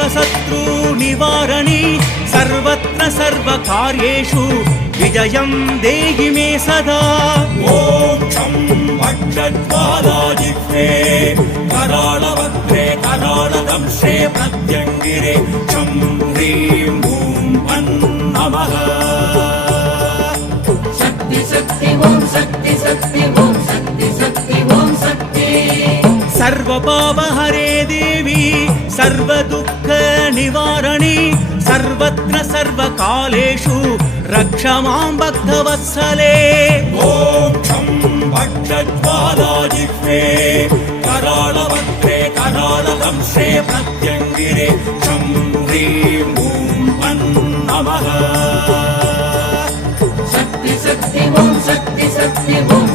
सर्वशत्रु निवारणी सर्वत्र सर्वकार्येषु विजयं देहि मे सदा। ॐ शं वक्षज्वालाजिह्वे कराळवक्त्रे कराळदंशे प्रत्यङ्गिरे शं ह्रीं हूं फन् नमः। शक्ति शक्ति ॐ शक्ति शक्ति ॐ शक्ति शक्ति ॐ शक्ति। सर्वपापहरे देवी सर्वदुःख निवारणी सर्वत्र सर्वकालेषु रक्ष मां भक्तवत्सले। ॐ शं वक्षज्वालाजिह्वे कराळवक्त्रे कराळदंशे प्रत्यङ्गिरे शं ह्रीं हूं फन् नमः। शक्ति शक्ति ॐ शक्ति शक्ति ॐ